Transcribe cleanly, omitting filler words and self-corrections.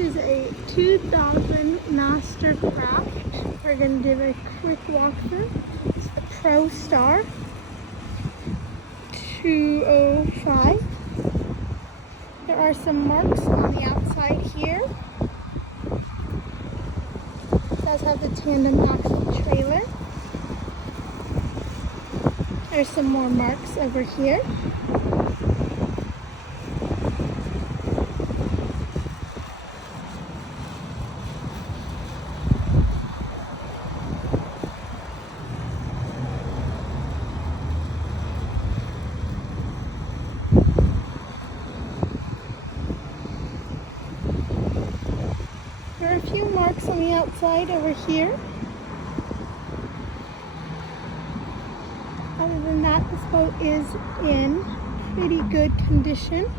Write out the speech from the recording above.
is a 2000 Mastercraft. We're going to do a quick walkthrough. It's the Prostar 205. There are some marks on the outside here. It does have the tandem axle trailer. There's some more marks over here. There are a few marks on the outside over here. Other than that, this boat is in pretty good condition.